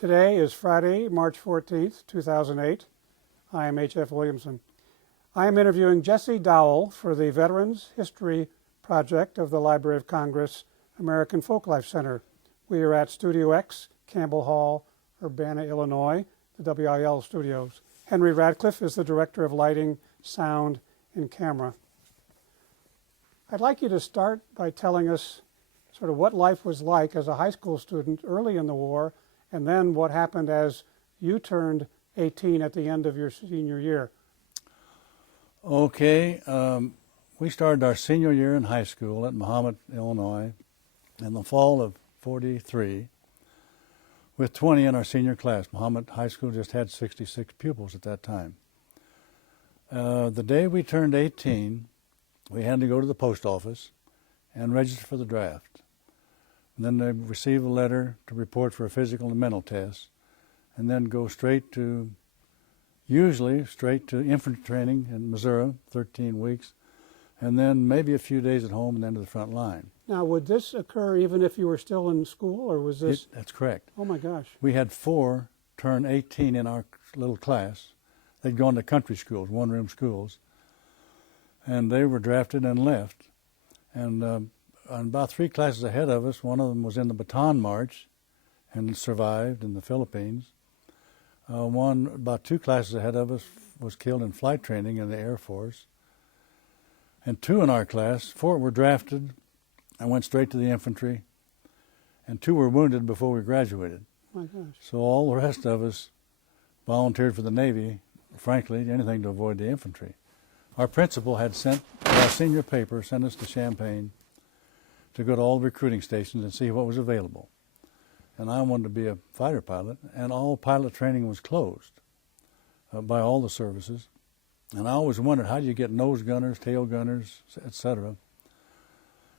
Today is Friday, March 14th, 2008. I am H.F. Williamson. I am interviewing Jesse Dowell for the Veterans History Project of the Library of Congress American Folklife Center. We are at Studio X, Campbell Hall, Urbana, Illinois, the WIL studios. Henry Radcliffe is the Director of Lighting, Sound, and Camera. I'd like you to start by telling us sort of what life was like as a high school student early in the war, and then what happened as you turned 18 at the end of your senior year. Okay, we started our senior year in high school at Mahomet, Illinois, in the fall of '43, with 20 in our senior class. Mahomet High School just had 66 pupils at that time. The day we turned 18, we had to go to the post office and register for the draft. And then they receive a letter to report for a physical and mental test, and then go usually straight to infantry training in Missouri, 13 weeks, and then maybe a few days at home and then to the front line. Now, would this occur even if you were still in school, or was this? That's correct. Oh my gosh. We had 4 turn 18 in our little class. They'd gone to country schools, one-room schools, and they were drafted and left. And about 3 classes ahead of us, one of them was in the Bataan March and survived in the Philippines. One, about 2 classes ahead of us, was killed in flight training in the Air Force. And 2 in our class, 4 were drafted and went straight to the infantry, and 2 were wounded before we graduated. My gosh. So all the rest of us volunteered for the Navy, frankly, anything to avoid the infantry. Our principal had sent our senior paper, sent us to Champaign to go to all the recruiting stations and see what was available. And I wanted to be a fighter pilot, and all pilot training was closed by all the services. And I always wondered, how do you get nose gunners, tail gunners, etc.?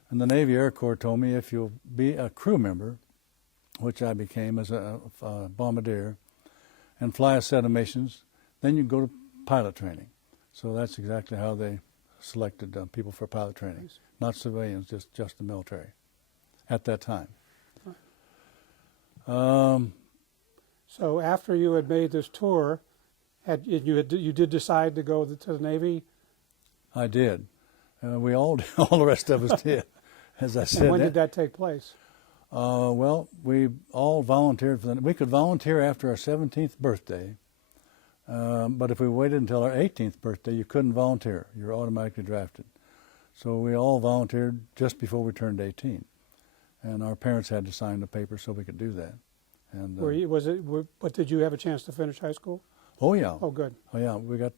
And the Navy Air Corps told me, if you'll be a crew member, which I became as a bombardier, and fly a set of missions, then you go to pilot training. So that's exactly how they selected people for pilot training. Not civilians, just the military at that time. So after you had made this tour, you did decide to go to the Navy? I did. All the rest of us did, as I said. And when did that take place? Well, we all volunteered we could volunteer after our 17th birthday, but if we waited until our 18th birthday, you couldn't volunteer. You were automatically drafted. So we all volunteered just before we turned 18, and our parents had to sign the paper so we could do that. And But did you have a chance to finish high school? Oh yeah. Oh good. Oh yeah.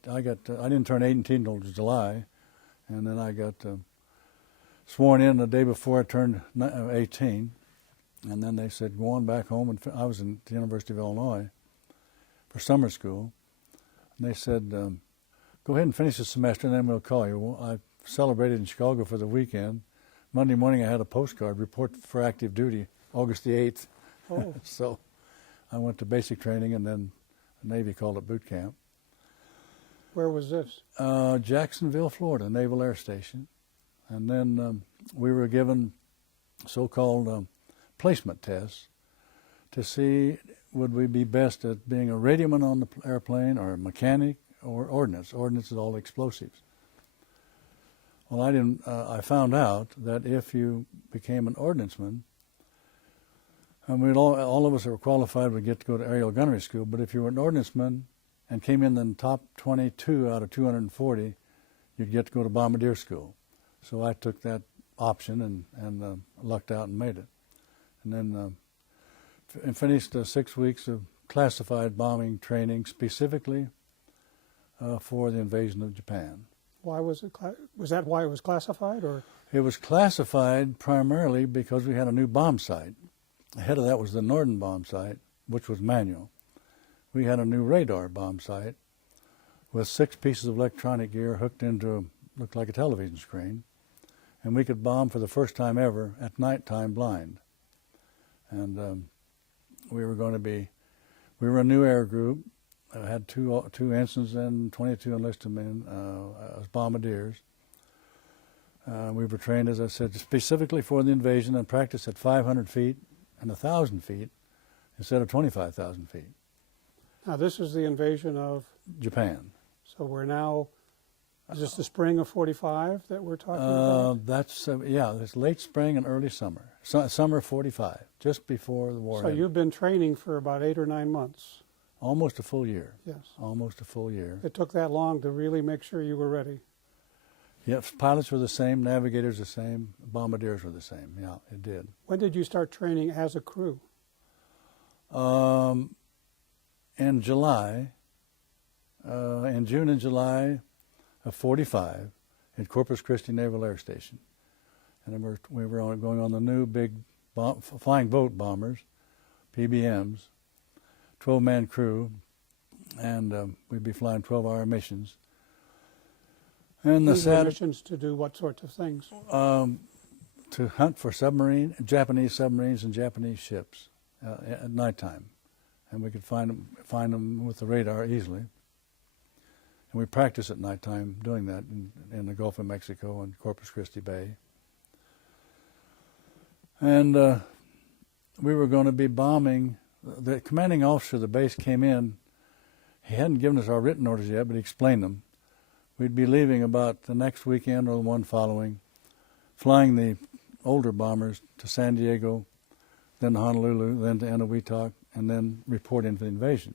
I didn't turn 18 until July, and then I got sworn in the day before I turned 18, and then they said go on back home. And I was in the University of Illinois for summer school, and they said go ahead and finish the semester, and then we'll call you. Well, I celebrated in Chicago for the weekend. Monday morning I had a postcard, report for active duty, August the 8th. Oh. So I went to basic training, and then the Navy called it boot camp. Where was this? Jacksonville, Florida, Naval Air Station. And then we were given so-called placement tests to see would we be best at being a radioman on the airplane, or a mechanic, or ordnance. Ordnance is all explosives. Well, I found out that if you became an ordnanceman, and all of us that were qualified would get to go to aerial gunnery school, but if you were an ordnanceman and came in the top 22 out of 240, you'd get to go to bombardier school. So I took that option and lucked out and made it. And then finished 6 weeks of classified bombing training specifically for the invasion of Japan. Why was it? Was that why it was classified, or? It was classified primarily because we had a new bomb sight. Ahead of that was the Norden bomb sight, which was manual. We had a new radar bomb sight with 6 pieces of electronic gear hooked into looked like a television screen, and we could bomb for the first time ever at nighttime blind. And we were a new air group. I had two ensigns and 22 enlisted men as bombardiers. We were trained, as I said, specifically for the invasion, and practiced at 500 feet and 1,000 feet instead of 25,000 feet. Now, this is the invasion of, Japan. so we're now, is this the spring of 45 that we're talking about? It's late spring and early summer. Summer 45, just before the war So ended. you've been training for about 8 or 9 months. Almost a full year. Yes. Almost a full year. It took that long to really make sure you were ready. Yes, pilots were the same, navigators the same, bombardiers were the same. Yeah, it did. When did you start training as a crew? In July, in June and July of 45, at Corpus Christi Naval Air Station. And then we were going on the new big flying boat bombers, PBMs, 12-man crew, and we'd be flying 12-hour missions. And These were missions to do what sorts of things? to hunt for Japanese submarines and Japanese ships at nighttime, and we could find them with the radar easily. And we practiced at nighttime doing that in the Gulf of Mexico and Corpus Christi Bay. And we were going to be bombing. The commanding officer of the base came in. He hadn't given us our written orders yet, but he explained them. We'd be leaving about the next weekend or the one following, flying the older bombers to San Diego, then to Honolulu, then to Eniwetok, and then reporting for the invasion.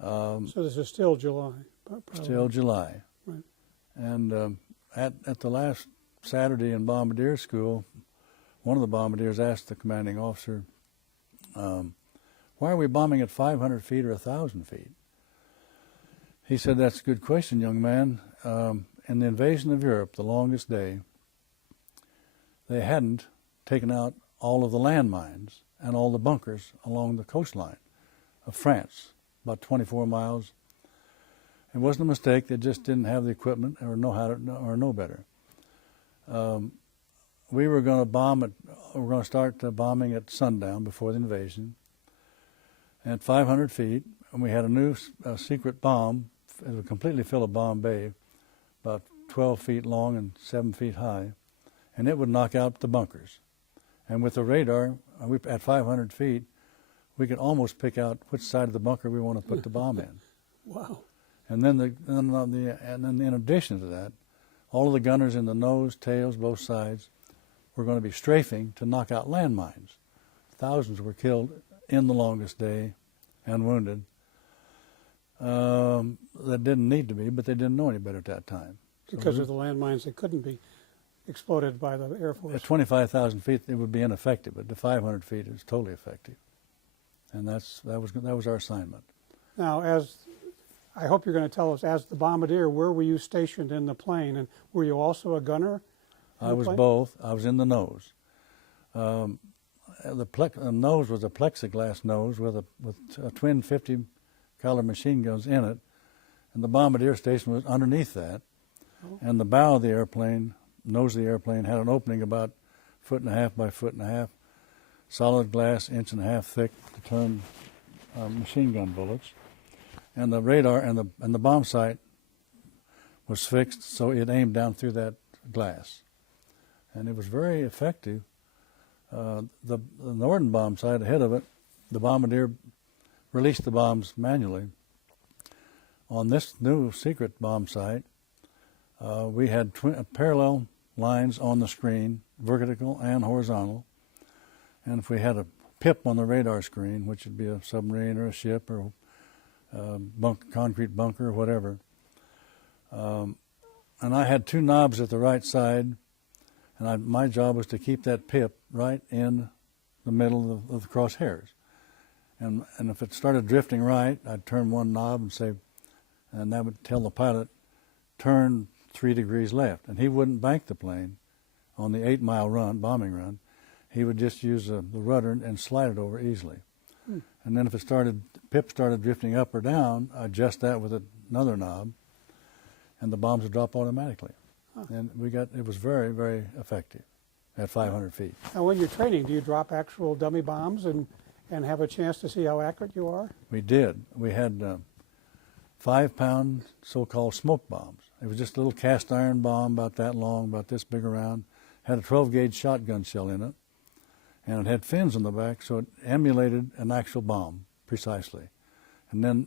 So this is still July. Probably. Still July. Right. And at the last Saturday in Bombardier School, one of the bombardiers asked the commanding officer, why are we bombing at 500 feet or 1,000 feet? He said, that's a good question, young man. In the invasion of Europe, the longest day, they hadn't taken out all of the landmines and all the bunkers along the coastline of France, about 24 miles. It wasn't a mistake. They just didn't have the equipment or know better. We were going to start bombing at sundown before the invasion at 500 feet, and we had a new secret bomb. It would completely fill a bomb bay, about 12 feet long and 7 feet high, and it would knock out the bunkers. And with the radar, at 500 feet, we could almost pick out which side of the bunker we want to put the bomb in. Wow. And then in addition to that, all of the gunners in the nose, tails, both sides, were going to be strafing to knock out landmines. Thousands were killed in the longest day and wounded. That didn't need to be, but they didn't know any better at that time. Because of the landmines that couldn't be exploded by the Air Force. At 25,000 feet, it would be ineffective, but at 500 feet, it's totally effective. And that was our assignment. Now, I hope you're going to tell us, as the bombardier, where were you stationed in the plane, and were you also a gunner? I was both. I was in the nose. The nose was a plexiglass nose with a twin 50 caliber machine guns in it, and the bombardier station was underneath that. Oh. And the bow of the airplane, nose of the airplane, had an opening about 1.5 by 1.5, solid glass, 1.5 thick to turn machine gun bullets. And the radar and the bomb sight was fixed, so it aimed down through that glass, and it was very effective. The Norden bomb sight ahead of it, the bombardier released the bombs manually. On this new secret bomb sight, we had parallel lines on the screen, vertical and horizontal, and if we had a PIP on the radar screen, which would be a submarine or a ship or concrete bunker or whatever, and I had two knobs at the right side, and my job was to keep that PIP right in the middle of the crosshairs. And if it started drifting right, I'd turn one knob and say, and that would tell the pilot, turn 3 degrees left. And he wouldn't bank the plane on the 8-mile bombing run. He would just use the rudder and slide it over easily. And then if PIP started drifting up or down, I'd adjust that with another knob, and the bombs would drop automatically. And it was very, very effective at 500 feet. Now, when you're training, do you drop actual dummy bombs and have a chance to see how accurate you are? We did. We had 5-pound so-called smoke bombs. It was just a little cast iron bomb about that long, about this big around, had a 12-gauge shotgun shell in it, and it had fins on the back, so it emulated an actual bomb precisely. And then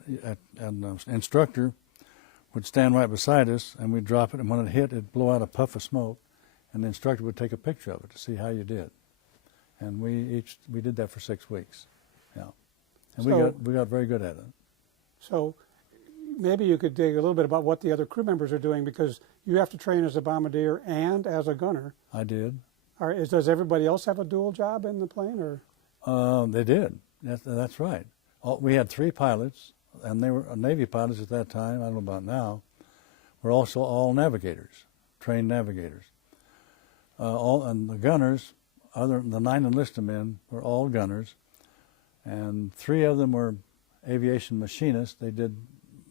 an instructor would stand right beside us, and we'd drop it, and when it hit, it'd blow out a puff of smoke, and the instructor would take a picture of it to see how you did. And we did that for 6 weeks, yeah. And we got very good at it. So maybe you could dig a little bit about what the other crew members are doing, because you have to train as a bombardier and as a gunner. I did. Does everybody else have a dual job in the plane, or? They did. That's right. We had 3 pilots, and they were Navy pilots at that time. I don't know about now. We're also all navigators, trained navigators. And the gunners, other the 9 enlisted men, were all gunners, and 3 of them were aviation machinists. They did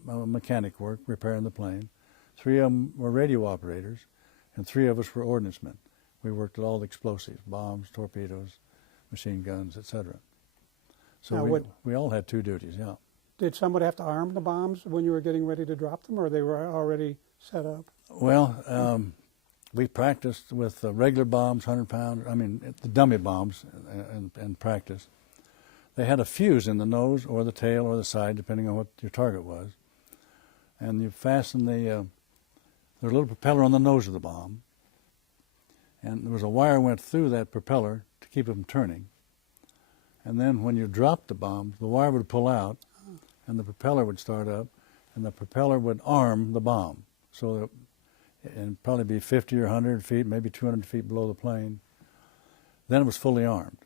mechanic work, repairing the plane. 3 of them were radio operators, and 3 of us were ordnance men. We worked at all the explosives, bombs, torpedoes, machine guns, etc. So we all had 2 duties, yeah. Did somebody have to arm the bombs when you were getting ready to drop them, or they were already set up? Well, we practiced with regular bombs, 100-pound, the dummy bombs, and practice. They had a fuse in the nose or the tail or the side, depending on what your target was. And you fasten the little propeller on the nose of the bomb. And there was a wire went through that propeller to keep them turning. And then when you dropped the bomb, the wire would pull out, and the propeller would start up, and the propeller would arm the bomb. So that it'd probably be 50 or 100 feet, maybe 200 feet below the plane. Then it was fully armed.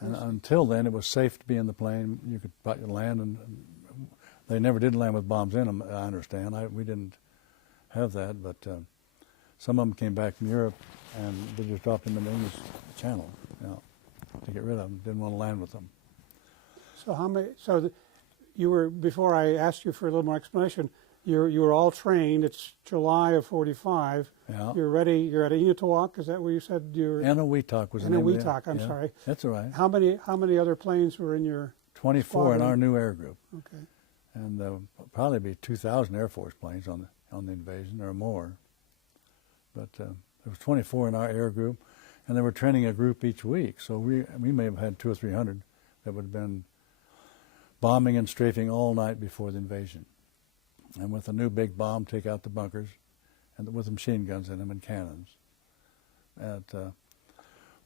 And until then, it was safe to be in the plane. You could land, and they never did land with bombs in them, I understand. We didn't have that, but some of them came back from Europe, and they just dropped them in the English Channel, to get rid of them. Didn't want to land with them. So how many? You were, before I asked you for a little more explanation, you were all trained. It's July of '45. Yeah. You're ready. You're at Eniwetok. Is that where you said you were? Eniwetok was the name of it. Eniwetok. I'm sorry. That's all right. How many other planes were in your? 24 squadron? in our new air group. Okay. And probably be 2,000 Air Force planes on the invasion or more. But there was 24 in our air group, and they were training a group each week. So we may have had 200 or 300 that would have been bombing and strafing all night before the invasion. And with a new big bomb, take out the bunkers, and with machine guns in them and cannons.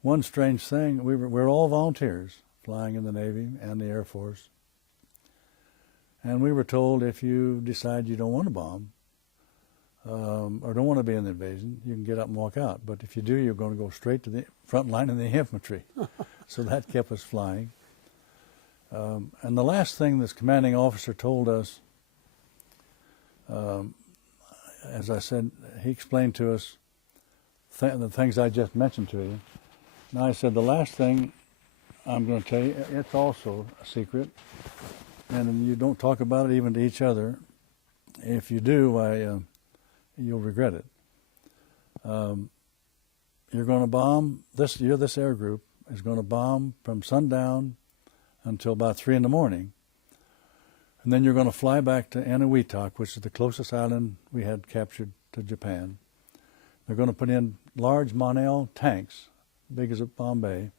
One strange thing, we were all volunteers, flying in the Navy and the Air Force. And we were told, if you decide you don't want to bomb, or don't want to be in the invasion, you can get up and walk out. But if you do, you're going to go straight to the front line in the infantry. So that kept us flying. And the last thing this commanding officer told us, as I said, he explained to us the things I just mentioned to you. Now I said, the last thing I'm going to tell you, it's also a secret, and you don't talk about it even to each other. If you do, you'll regret it. You're going to bomb, this air group is going to bomb from sundown until about 3 in the morning. And then you're going to fly back to Eniwetok, which is the closest island we had captured to Japan. They're going to put in large Monel tanks, big as a Bombay,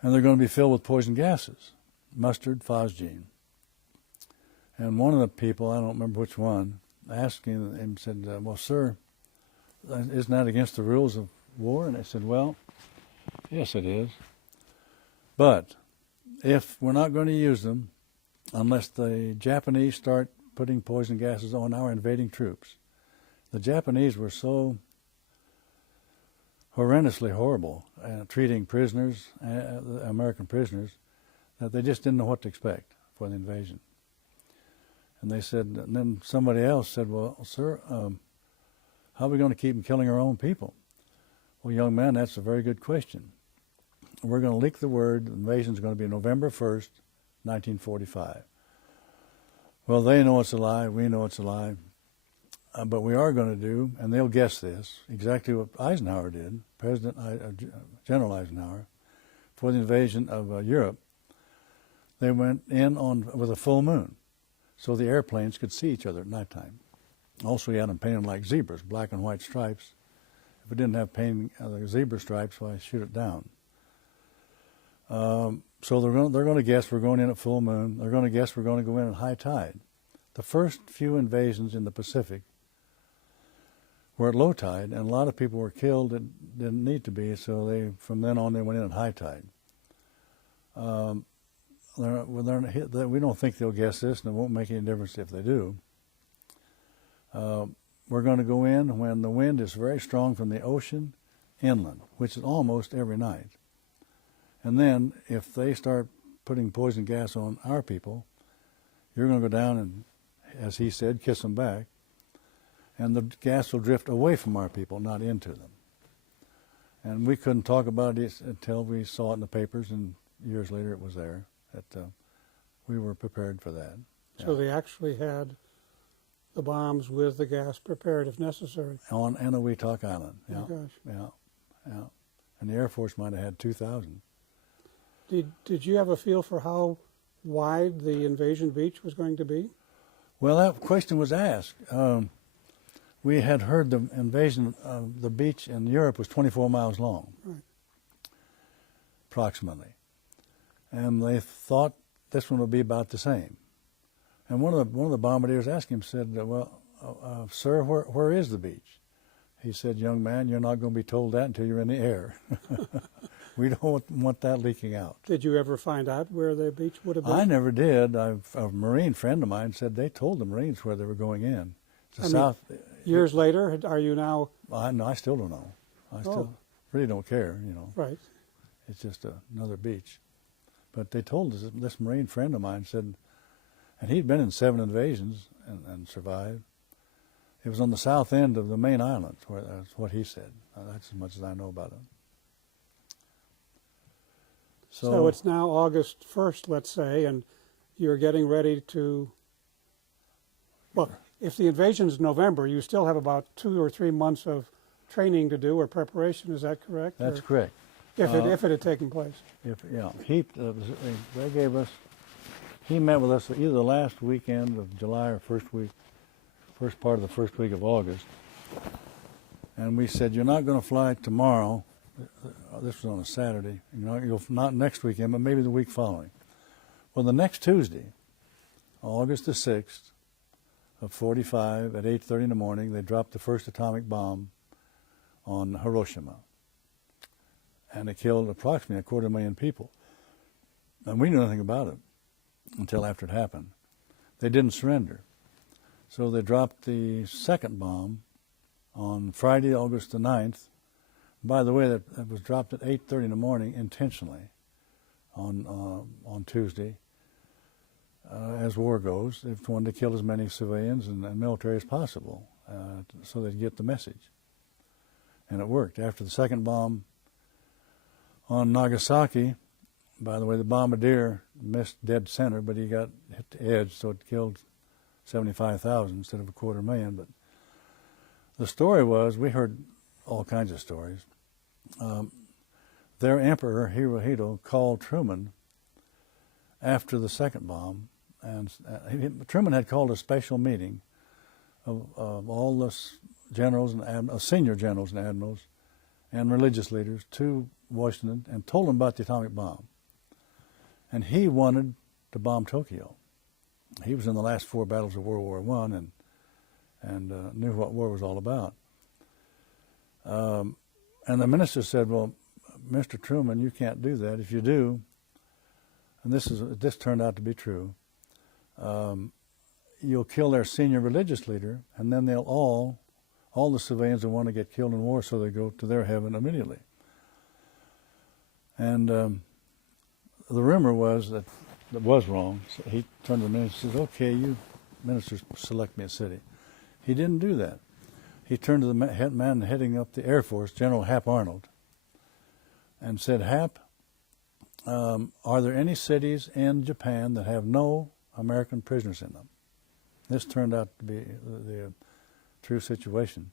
and they're going to be filled with poison gases, mustard, phosgene. And one of the people, I don't remember which one, asked him and said, well, sir, isn't that against the rules of war? And I said, well, yes, it is. But if we're not going to use them, unless the Japanese start putting poison gases on our invading troops. The Japanese were so horrendously horrible treating prisoners, American prisoners, that they just didn't know what to expect for the invasion. And they said, and then somebody else said, well, sir, how are we going to keep them killing our own people? Well, young man, that's a very good question. We're going to leak the word, the invasion is going to be November 1st, 1945. Well, they know it's a lie, we know it's a lie, but we are going to do, and they'll guess this, exactly what Eisenhower did, General Eisenhower, for the invasion of Europe. They went in with a full moon, so the airplanes could see each other at nighttime. Also, he had them painted like zebras, black and white stripes. If it didn't have painting the zebra stripes, why shoot it down? So they're going to guess we're going in at full moon. They're going to guess we're going to go in at high tide. The first few invasions in the Pacific were at low tide, and a lot of people were killed that didn't need to be. So from then on, they went in at high tide. We don't think they'll guess this, and it won't make any difference if they do. We're going to go in when the wind is very strong from the ocean inland, which is almost every night. And then if they start putting poison gas on our people, you're going to go down and, as he said, kiss them back. And the gas will drift away from our people, not into them. And we couldn't talk about it until we saw it in the papers, and years later it was there. That we were prepared for that. So they actually had the bombs with the gas prepared if necessary. On Eniwetok Island. Oh, Yeah. gosh. Yeah. And the Air Force might have had 2,000. Did you have a feel for how wide the invasion beach was going to be? Well, that question was asked. We had heard the invasion of the beach in Europe was 24 miles long, right, approximately. And they thought this one would be about the same. And one of the bombardiers asked him, said, sir, where is the beach? He said, young man, you're not going to be told that until you're in the air. We don't want that leaking out. Did you ever find out where the beach would have been? I never did. A Marine friend of mine said they told the Marines where they were going in. South. Years later, are you now? I still don't know. I still really don't care, Right. It's just another beach. But they told us, this Marine friend of mine said, and he'd been in 7 invasions and survived. It was on the south end of the main island, that's what he said. That's as much as I know about it. So it's now August 1st, let's say, and you're getting ready to, well, if the invasion's November, you still have about 2 or 3 months of training to do or preparation, is that correct? That's correct. If it had taken place. They gave us, he met with us either the last weekend of July or first part of the first week of August. And we said, you're not going to fly tomorrow. This was on a Saturday. You'll not next weekend, but maybe the week following. Well, the next Tuesday, August the 6th of 45 at 8:30 in the morning, they dropped the first atomic bomb on Hiroshima. And it killed approximately 250,000 people. And we knew nothing about it until after it happened. They didn't surrender. So they dropped the second bomb on Friday, August the 9th. By the way, that was dropped at 8:30 in the morning intentionally on Tuesday. As war goes, they wanted to kill as many civilians and military as possible so they'd get the message. And it worked. After the second bomb on Nagasaki, by the way, the bombardier missed dead center, but he got hit the edge, so it killed 75,000 instead of 250,000. But the story was, we heard all kinds of stories. Their emperor, Hirohito, called Truman after the second bomb, and Truman had called a special meeting of all the generals and senior generals and admirals and religious leaders to Washington and told them about the atomic bomb. And he wanted to bomb Tokyo. He was in the last 4 battles of World War I and knew what war was all about. And the minister said, well, Mr. Truman, you can't do that. If you do, and this turned out to be true, you'll kill their senior religious leader, and then they'll all the civilians will want to get killed in war, so they go to their heaven immediately. And the rumor was that was wrong. So he turned to the minister and says, okay, you ministers select me a city. He didn't do that. He turned to the man heading up the Air Force, General Hap Arnold, and said, Hap, are there any cities in Japan that have no American prisoners in them? This turned out to be the true situation.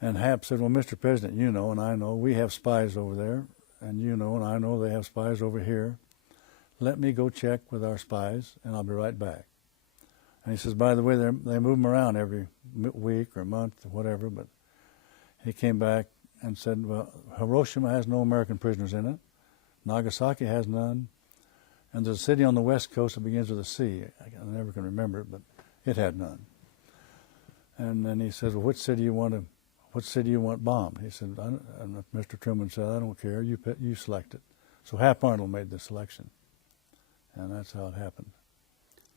And Hap said, well, Mr. President, you know and I know we have spies over there, and you know and I know they have spies over here. Let me go check with our spies, and I'll be right back. And he says, by the way, they move them around every week or month or whatever, but he came back and said, well, Hiroshima has no American prisoners in it. Nagasaki has none. And there's a city on the west coast that begins with a C. I never can remember it, but it had none. And then he says, "Well, which city you want bombed?" He said, and Mr. Truman said, "I don't care. You select it." So Hap Arnold made the selection, and that's how it happened.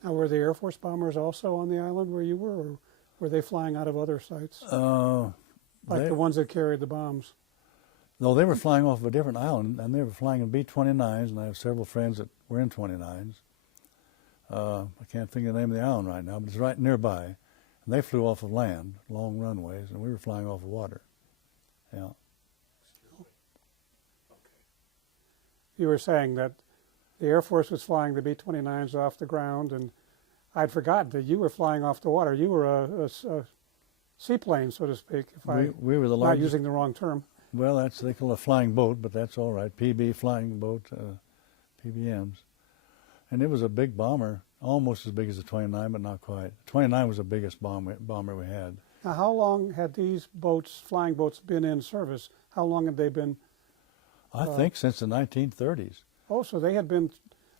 Now, were the Air Force bombers also on the island where you were, or were they flying out of other sites, like the ones that carried the bombs? No, they were flying off of a different island, and they were flying in B-29s, and I have several friends that were in 29s. I can't think of the name of the island right now, but it's right nearby. And they flew off of land, long runways, and we were flying off of water. Yeah. You were saying that the Air Force was flying the B-29s off the ground, and I'd forgotten that you were flying off the water. You were a seaplane, so to speak, if We were the largest. not using the wrong term. Well, they call it a flying boat, but that's all right. PB, flying boat, PBMs. And it was a big bomber, almost as big as the 29, but not quite. 29 was the biggest bomber we had. Now, how long had these boats, flying boats, been in service? How long had they been? I think since the 1930s. Oh, so they had been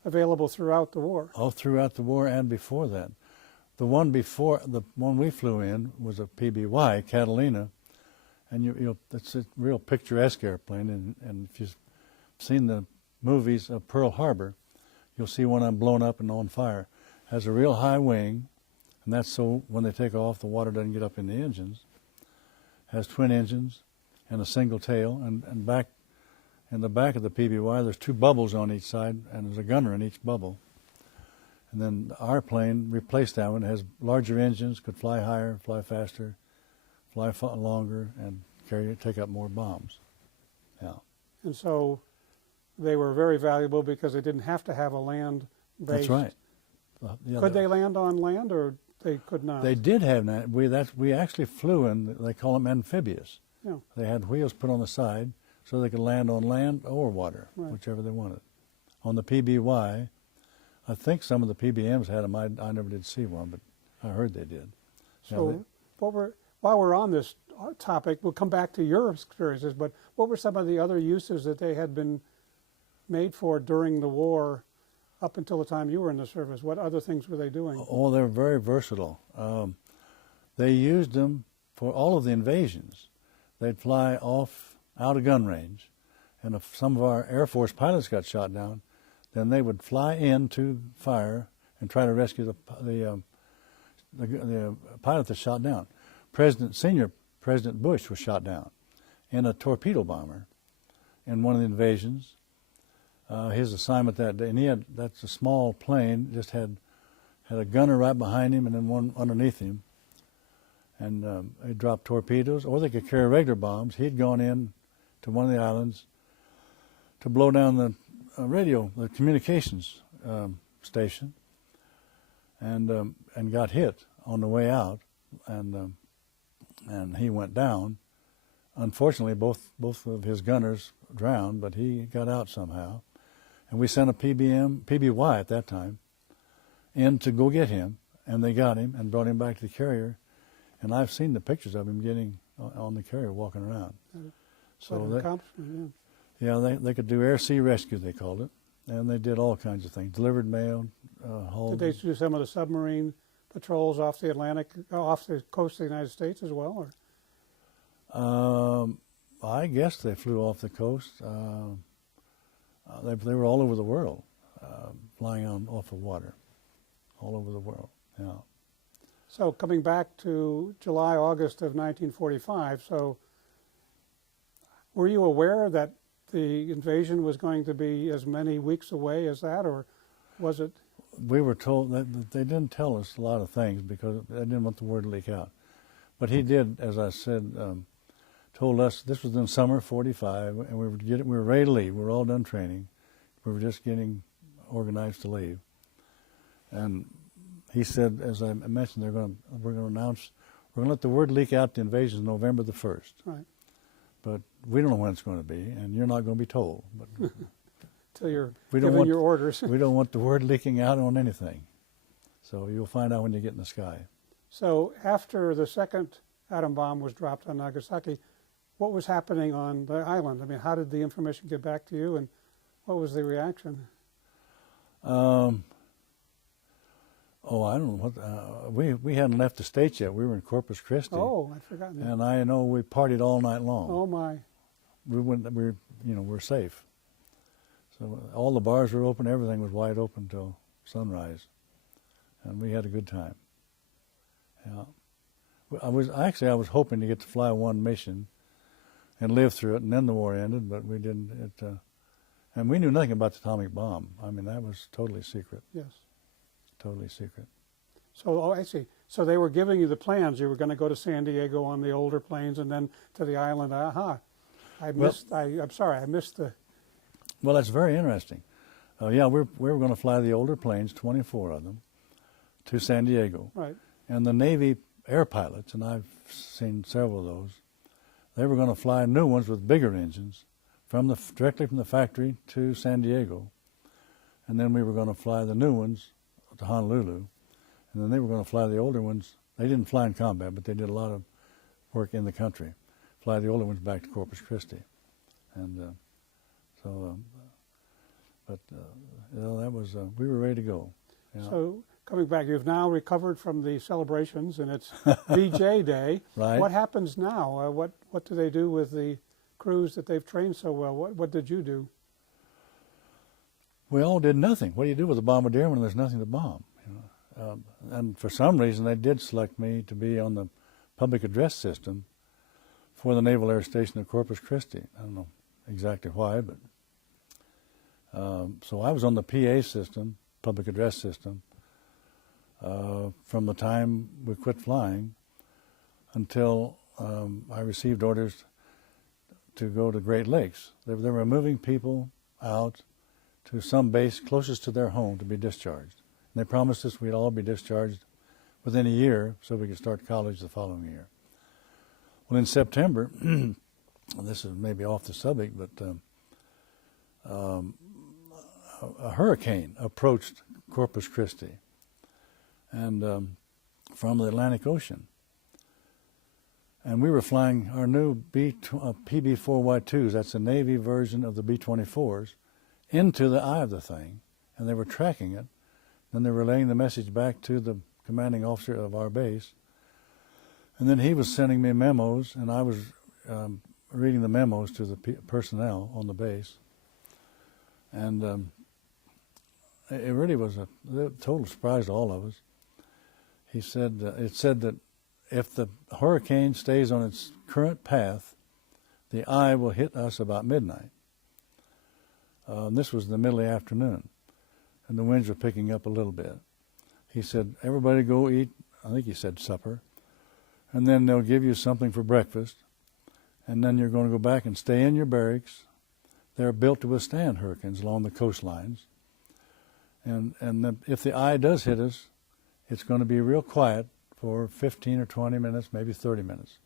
available throughout the war. All throughout the war and before that. The one we flew in was a PBY, Catalina, and it's a real picturesque airplane. And if you've seen the movies of Pearl Harbor, you'll see one of them blown up and on fire. Has a real high wing, and that's so when they take off, the water doesn't get up in the engines. Has twin engines and a single tail, and back in the back of the PBY, there's two bubbles on each side, and there's a gunner in each bubble. And then our plane replaced that one. It has larger engines, could fly higher, fly faster, fly longer, and take up more bombs. Yeah. And so they were very valuable because they didn't have to have a land base. That's right. Could they land on land, or they could not? They did have that. We actually flew in. They call them amphibious. Yeah. They had wheels put on the side so they could land on land or water, right, whichever they wanted. On the PBY, I think some of the PBMs had them. I never did see one, but I heard they did. So, while we're on this topic, we'll come back to your experiences. But what were some of the other uses that they had been made for during the war, up until the time you were in the service? What other things were they doing? Oh, they were very versatile. They used them for all of the invasions. They'd fly off out of gun range, and if some of our Air Force pilots got shot down, then they would fly into fire and try to rescue the pilot that shot down. Senior President Bush was shot down in a torpedo bomber in one of the invasions. His assignment that day, and that's a small plane, just had a gunner right behind him and then one underneath him, and they dropped torpedoes, or they could carry regular bombs. He'd gone in to one of the islands to blow down the communications station, and got hit on the way out, and he went down. Unfortunately, both of his gunners drowned, but he got out somehow. And we sent a PBY at that time, in to go get him, and they got him and brought him back to the carrier. And I've seen the pictures of him getting on the carrier, walking around. So they could do air-sea rescue, they called it, and they did all kinds of things. Delivered mail, hauled. Did they do some of the submarine patrols off the Atlantic, off the coast of the United States as well, or? I guess they flew off the coast. They were all over the world, flying off of water, all over the world. Yeah. So coming back to July, August of 1945, so were you aware that the invasion was going to be as many weeks away as that, or was it? We were told that they didn't tell us a lot of things because they didn't want the word to leak out. But he did, as I said, told us this was in summer '45, and we were ready to leave. We were all done training. We were just getting organized to leave. And he said, as I mentioned, we're going to announce, we're going to let the word leak out the invasion is November the 1st. Right. But we don't know when it's going to be, and you're not going to be told. But Till you're given your orders. We don't want the word leaking out on anything. So you'll find out when you get in the sky. So after the second atom bomb was dropped on Nagasaki, what was happening on the island? I mean, how did the information get back to you, and What was the reaction? Oh, I don't know what. We hadn't left the state yet. We were in Corpus Christi. Oh, I'd forgotten that. And I know we partied all night long. Oh my! We're safe. So all the bars were open. Everything was wide open till sunrise, and we had a good time. Yeah. I was hoping to get to fly one mission and live through it, and then the war ended, but we didn't. And we knew nothing about the atomic bomb. I mean, that was totally secret. Yes. Totally secret. So, oh, I see. So they were giving you the plans. You were going to go to San Diego on the older planes and then to the island. Aha. I'm sorry, I missed the... Well, that's very interesting. Yeah, we were going to fly the older planes, 24 of them, to San Diego. Right. And the Navy air pilots, and I've seen several of those, they were going to fly new ones with bigger engines directly from the factory to San Diego. And then we were going to fly the new ones to Honolulu. And then they were going to fly the older ones. They didn't fly in combat, but they did a lot of work in the country. Fly the older ones back to Corpus Christi. And that was, we were ready to go. Yeah. So coming back, you've now recovered from the celebrations, and it's VJ Day. Right. What happens now? What do they do with the crews that they've trained so well? What did you do? We all did nothing. What do you do with a bombardier when there's nothing to bomb? And for some reason, they did select me to be on the public address system for the Naval Air Station at Corpus Christi. I don't know exactly why, but so I was on the PA system, public address system, from the time we quit flying until I received orders to go to Great Lakes. They were moving people out to some base closest to their home to be discharged. And they promised us we'd all be discharged within a year so we could start college the following year. Well, in September, this is maybe off the subject, but a hurricane approached Corpus Christi and from the Atlantic Ocean. And we were flying our new PB-4Y2s, that's the Navy version of the B-24s, into the eye of the thing, and they were tracking it. Then they were relaying the message back to the commanding officer of our base. And then he was sending me memos, and I was reading the memos to the personnel on the base. And it really was a total surprise to all of us. He said, it said that if the hurricane stays on its current path, the eye will hit us about midnight. This was the middle of the afternoon, and the winds were picking up a little bit. He said, everybody go eat, I think he said supper, and then they'll give you something for breakfast, and then you're going to go back and stay in your barracks. They're built to withstand hurricanes along the coastlines. And if the eye does hit us, it's going to be real quiet for 15 or 20 minutes, maybe 30 minutes.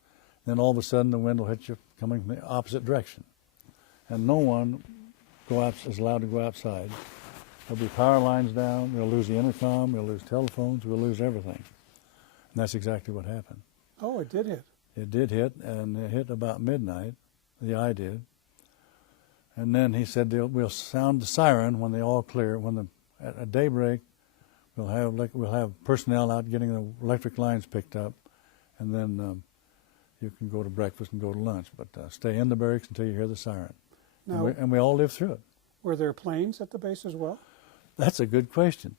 Then all of a sudden the wind will hit you coming from the opposite direction. And no one is allowed to go outside. There'll be power lines down, we'll lose the intercom, we'll lose telephones, we'll lose everything. And that's exactly what happened. Oh, it did hit. It did hit, and it hit about midnight, the eye did. And then he said we'll sound the siren when they all clear. At daybreak, we'll have personnel out getting the electric lines picked up, and then you can go to breakfast and go to lunch. But stay in the barracks until you hear the siren. Now, And we all lived through it. were there planes at the base as well? That's a good question.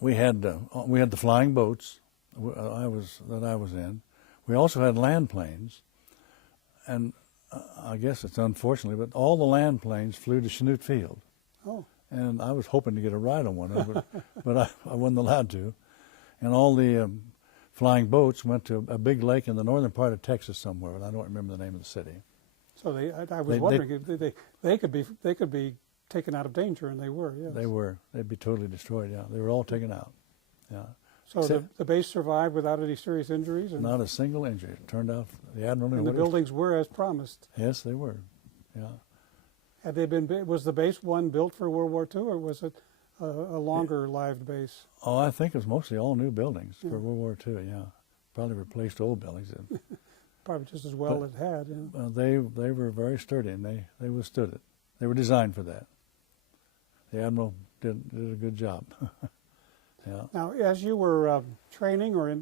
We had the flying boats I was in. We also had land planes, and I guess it's unfortunately, but all the land planes flew to Chanute Field. Oh. And I was hoping to get a ride on one, but I wasn't allowed to. And all the flying boats went to a big lake in the northern part of Texas somewhere, and I don't remember the name of the city. So I was wondering if they could be taken out of danger, and they were. Yes. They were. They'd be totally destroyed. Yeah, they were all taken out. Yeah. So the base survived without any serious injuries. And not a single injury. It turned out the admiral knew. And the buildings were as promised. Yes, they were. Yeah. Had they been? Was the base one built for World War II, or was it a longer-lived base? Oh, I think it was mostly all new buildings for World War II. Yeah, probably replaced old buildings. Probably just as well it had. Yeah. They were very sturdy, and they withstood it. They were designed for that. The Admiral did a good job. Yeah. Now, as you were training, or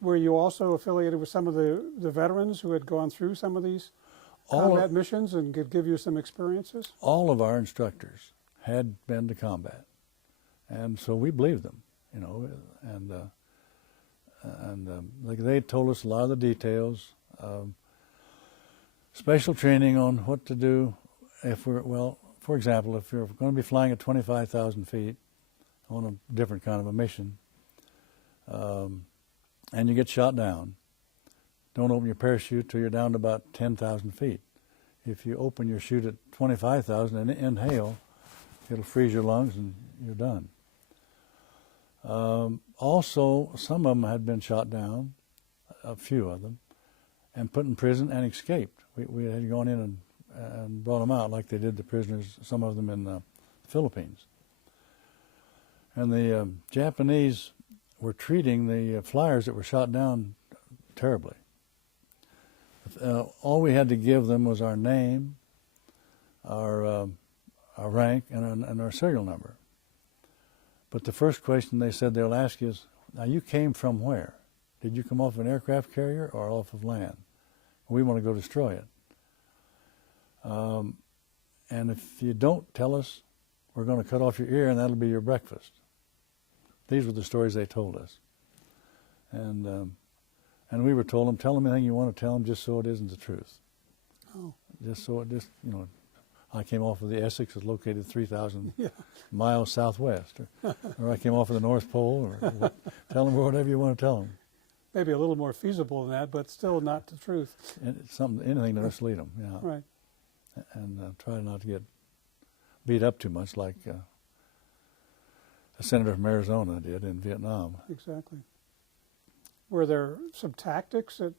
were you also affiliated with some of the veterans who had gone through some of these combat missions and could give you some experiences? All of our instructors had been to combat, and so we believed them, you know, and like they told us a lot of the details. Special training on what to do if for example, if you're going to be flying at 25,000 feet on a different kind of a mission, and you get shot down, don't open your parachute till you're down to about 10,000 feet. If you open your chute at 25,000 and inhale, it'll freeze your lungs and you're done. Also, some of them had been shot down, a few of them, and put in prison and escaped. We had gone in and brought them out like they did the prisoners, some of them in the Philippines. And the Japanese were treating the flyers that were shot down terribly. All we had to give them was our name, our rank, and our serial number. But the first question they said they'll ask you is, now you came from where? Did you come off of an aircraft carrier or off of land? We want to go destroy it. And if you don't tell us, we're going to cut off your ear and that'll be your breakfast. These were the stories they told us. And we were told them, tell them anything you want to tell them just so it isn't the truth. Oh. I came off of the Essex, is located 3,000 miles southwest. Or I came off of the North Pole, or tell them whatever you want to tell them. Maybe a little more feasible than that, but still not the truth. And anything to mislead them, yeah. Right. And try not to get beat up too much like a senator from Arizona did in Vietnam. Exactly. Were there some tactics that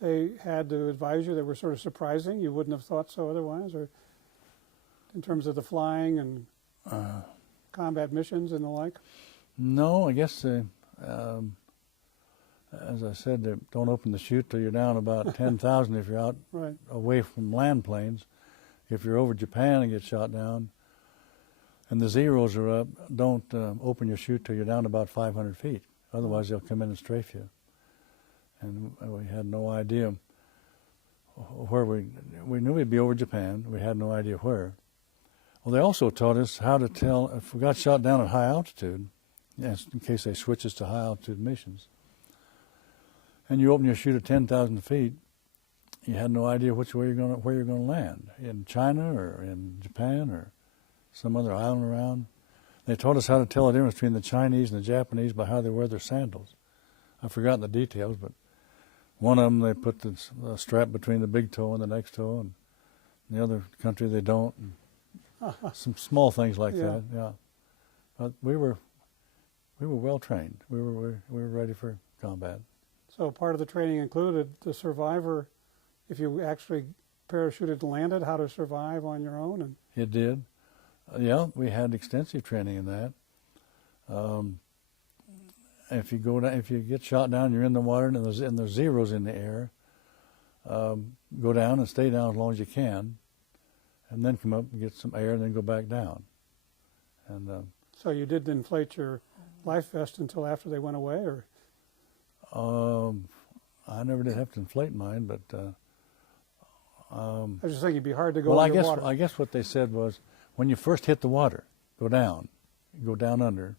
they had to advise you that were sort of surprising? You wouldn't have thought so otherwise, or in terms of the flying and combat missions and the like? No, I guess, as I said, they don't open the chute till you're down about 10,000 if you're out Right. away from land planes. If you're over Japan and get shot down, and the zeros are up, don't open your chute till you're down about 500 feet. Otherwise, they'll come in and strafe you. And we had no idea where we knew we'd be over Japan. We had no idea where. Well, they also taught us how to tell if we got shot down at high altitude, in case they switch us to high altitude missions. And you open your chute at 10,000 feet, you had no idea where you're going to land, in China or in Japan or some other island around. They taught us how to tell the difference between the Chinese and the Japanese by how they wear their sandals. I've forgotten the details, but one of them they put the strap between the big toe and the next toe, and in the other country they don't. And some small things like that, yeah. But we were well trained. We were ready for combat. So part of the training included the survivor, if you actually parachuted and landed, how to survive on your own. And it did. Yeah, we had extensive training in that. If you get shot down, you're in the water, and there's zeros in the air. Go down and stay down as long as you can, and then come up and get some air, and then go back down. And so you didn't inflate your life vest until after they went away, or? I never did have to inflate mine, but I was just thinking it'd be hard to go well, underwater. I guess what they said was, when you first hit the water, go down under,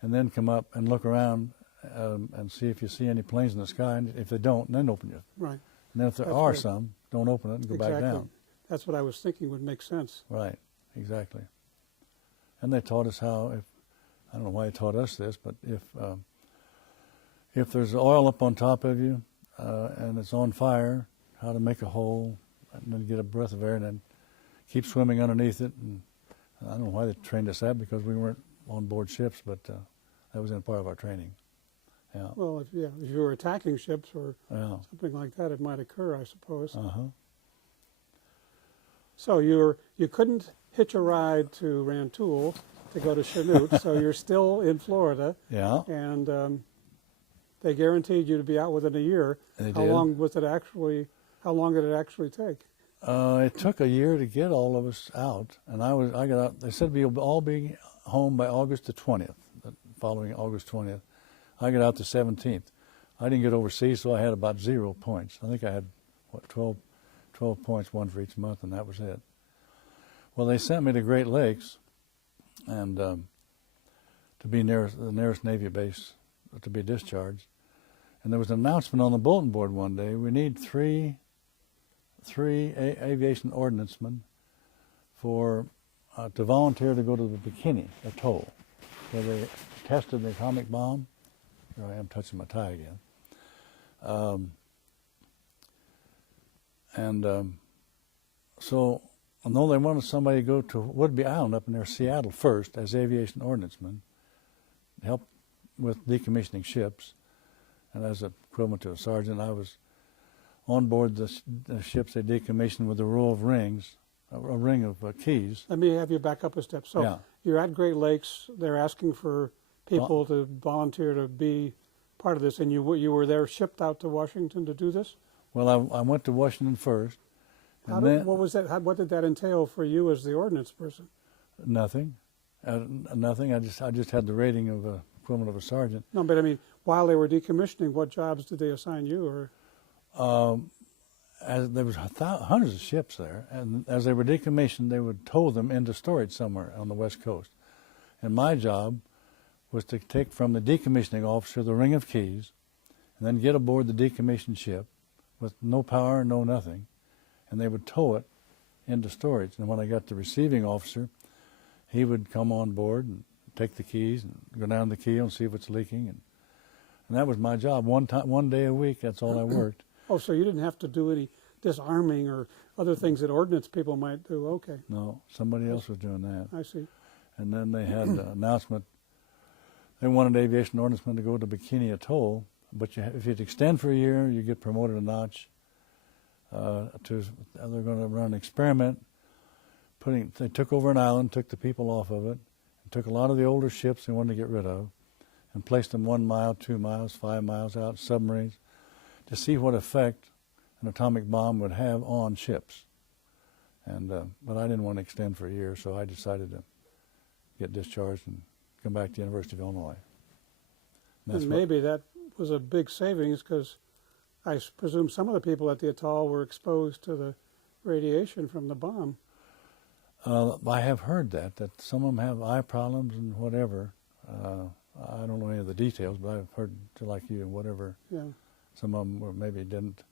and then come up and look around and see if you see any planes in the sky. And if they don't, then open it. Right. And then if there That's are right. some, don't open it and go back down. That's what I was thinking would make sense. Right, exactly. And they taught us how, I don't know why they taught us this, but if there's oil up on top of you and it's on fire, how to make a hole and then get a breath of air and then keep swimming underneath it. And I don't know why they trained us that, because we weren't on board ships, but that was in part of our training. Yeah. Well, if you were attacking ships or Yeah. something like that, it might occur, I suppose. Uh-huh. So you couldn't hitch a ride to Rantoul to go to Chanute, so you're still in Florida. Yeah. And they guaranteed you to be out within a year. They How did. long did it actually take? It took a year to get all of us out, and I got out. They said we'll all be home by August the 20th, the following August 20th. I got out the 17th. I didn't get overseas, so I had about 0 points. I think I had, 12 points, one for each month, and that was it. Well, they sent me to Great Lakes, and to be near the nearest Navy base to be discharged. And there was an announcement on the bulletin board one day, we need three aviation ordnancemen to volunteer to go to the Bikini Atoll, where they tested the atomic bomb. Here I am touching my tie again. So, although they wanted somebody to go to Whidbey Island up near Seattle first as aviation ordnanceman, help with decommissioning ships, and as an equivalent to a sergeant, I was on board the ships they decommissioned with a row of rings, a ring of keys. Let me have you back up a step. So Yeah. you're at Great Lakes. They're asking for people to volunteer to be part of this, and you were there shipped out to Washington to do this? Well, I went to Washington first, and then What was that? What did that entail for you as the ordnance person? nothing. Nothing. I just had the rating of a equivalent of a sergeant. No, but I mean, while they were decommissioning, what jobs did they assign you? Or As there was hundreds of ships there, and as they were decommissioned, they would tow them into storage somewhere on the West Coast. And my job was to take from the decommissioning officer the ring of keys, and then get aboard the decommissioned ship with no power, no nothing, and they would tow it into storage. And when I got the receiving officer, he would come on board and take the keys and go down the keel and see if it's leaking, and that was my job. One day a week. That's all I worked. oh, so you didn't have to do any disarming or other things that ordnance people might do. Okay, No, somebody else was doing that. I see. And then they had an announcement. They wanted aviation ordnancemen to go to Bikini Atoll, but if you'd extend for a year, you get promoted a notch. They're going to run an experiment. They took over an island, took the people off of it, and took a lot of the older ships they wanted to get rid of, and placed them 1 mile, 2 miles, 5 miles out, submarines, to see what effect an atomic bomb would have on ships. And but I didn't want to extend for a year, so I decided to get discharged and come back to the University of Illinois. And maybe that was a big savings because I presume some of the people at the atoll were exposed to the radiation from the bomb. I have heard that some of them have eye problems and whatever. I don't know any of the details, but I've heard, like you, whatever. Yeah. Some of them maybe didn't.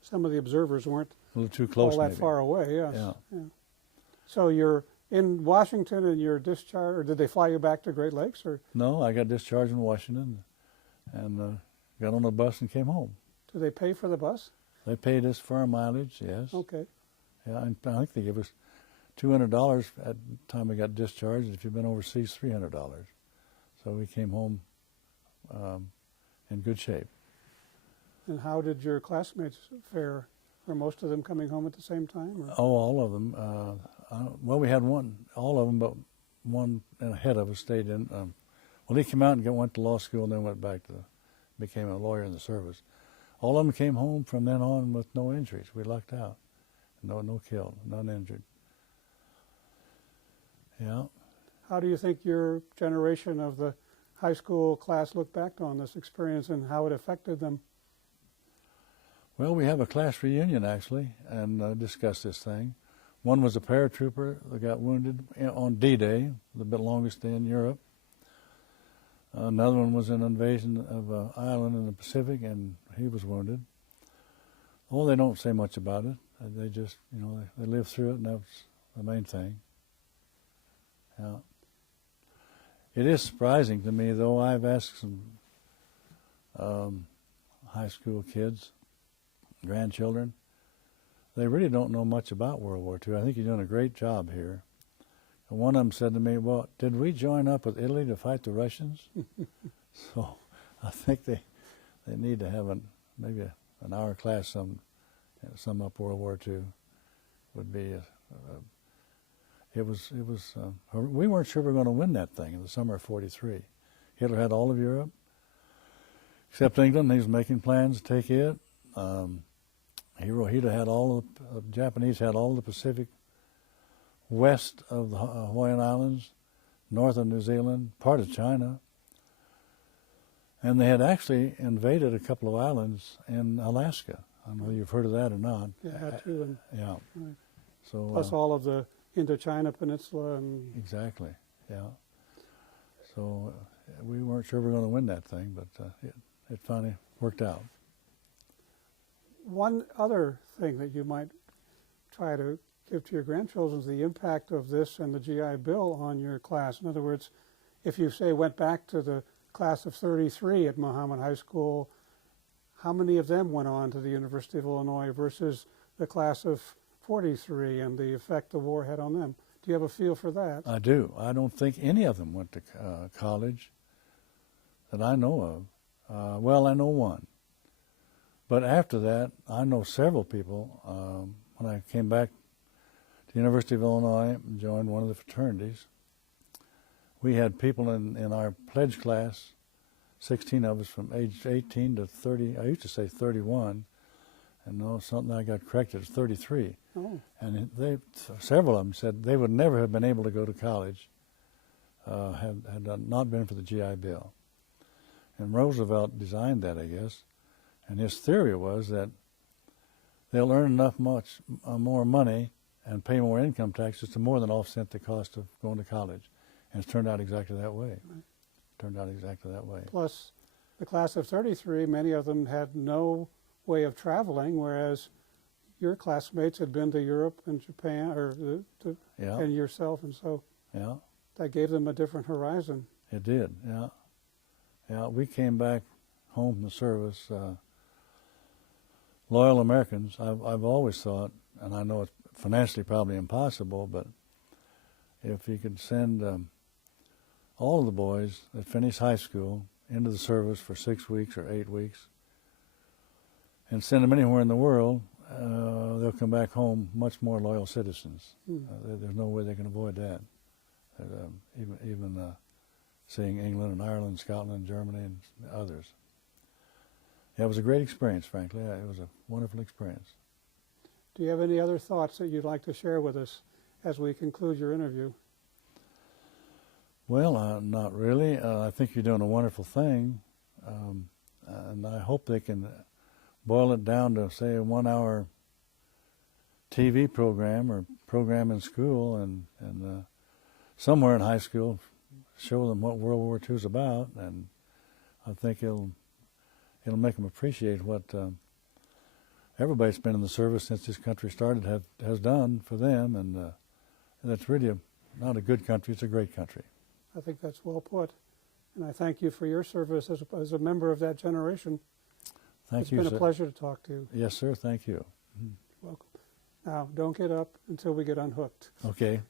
Some of the observers weren't A little too close, all that maybe. far away. Yes. Yeah. So you're in Washington and you're discharged, or did they fly you back to Great Lakes? Or No, I got discharged in Washington, and got on a bus and came home. do they pay for the bus? They paid us for our mileage, yes. Okay. Yeah, and I think they gave us $200 at the time we got discharged. If you've been overseas, $300. So we came home in good shape. And how did your classmates fare? Were most of them coming home at the same time? Or? Oh, all of them. Well, we had all of them, but one ahead of us stayed in. Well, he came out and went to law school and then went back became a lawyer in the service. All of them came home from then on with no injuries. We lucked out. No killed, none injured. Yeah. How do you think your generation of the high school class look back on this experience and how it affected them? Well, we have a class reunion, actually, and discuss this thing. One was a paratrooper that got wounded on D-Day, the longest day in Europe. Another one was an invasion of an island in the Pacific, and he was wounded. Oh, they don't say much about it. They just, they lived through it, and that's the main thing. Yeah. It is surprising to me, though. I've asked some high school kids, grandchildren, they really don't know much about World War II. I think you're doing a great job here. And one of them said to me, well, did we join up with Italy to fight the Russians? So I think they need to have maybe an hour class sum up World War II. Would be we weren't sure we were going to win that thing in the summer of '43. Hitler had all of Europe except England. He was making plans to take it. He'd had all the Japanese had all the Pacific west of the Hawaiian Islands, north of New Zealand, part of China, and they had actually invaded a couple of islands in Alaska. I don't know if you've heard of that or not. Yeah, had to. And Yeah. Right. So plus all of the Indochina Peninsula and exactly. Yeah. So we weren't sure we were going to win that thing, but it finally worked out. one other thing that you might try to give to your grandchildren is the impact of this and the GI Bill on your class. In other words, if you say went back to the class of 33 at Muhammad High School, how many of them went on to the University of Illinois versus the class of 43 and the effect the war had on them? Do you have a feel for that? I do. I don't think any of them went to college that I know of. Well, I know one. But after that, I know several people. When I came back to the University of Illinois and joined one of the fraternities, we had people in our pledge class, 16 of us from age 18 to 30. I used to say 31, and no, something I got corrected. It's 33. Oh. And several of them said they would never have been able to go to college had not been for the GI Bill. And Roosevelt designed that, I guess. And his theory was that they'll earn much more money and pay more income taxes to more than offset the cost of going to college. And it's turned out exactly that way. Right. Turned out exactly that way. Plus, the class of 33, many of them had no way of traveling, whereas your classmates had been to Europe and Japan, Yeah, and yourself, and so yeah, that gave them a different horizon. it did. Yeah, yeah. We came back home from the service, loyal Americans. I've always thought, and I know it's financially probably impossible, but if you could send all of the boys that finish high school into the service for 6 weeks or 8 weeks and send them anywhere in the world, they'll come back home much more loyal citizens. There's no way they can avoid that. Even seeing England and Ireland, Scotland, Germany, and others. Yeah, it was a great experience, frankly. It was a wonderful experience. Do you have any other thoughts that you'd like to share with us as we conclude your interview? Well, not really. I think you're doing a wonderful thing, and I hope they can boil it down to, say, a 1-hour TV program or program in school, and somewhere in high school show them what World War II is about, and I think it'll make them appreciate what everybody's been in the service since this country started has done for them, and that's really not a good country, it's a great country. I think that's well put, and I thank you for your service as a member of that generation. Thank you, It's sir. been a pleasure to talk to you. Yes, sir, thank you. Welcome. Now, don't get up until we get unhooked. Okay.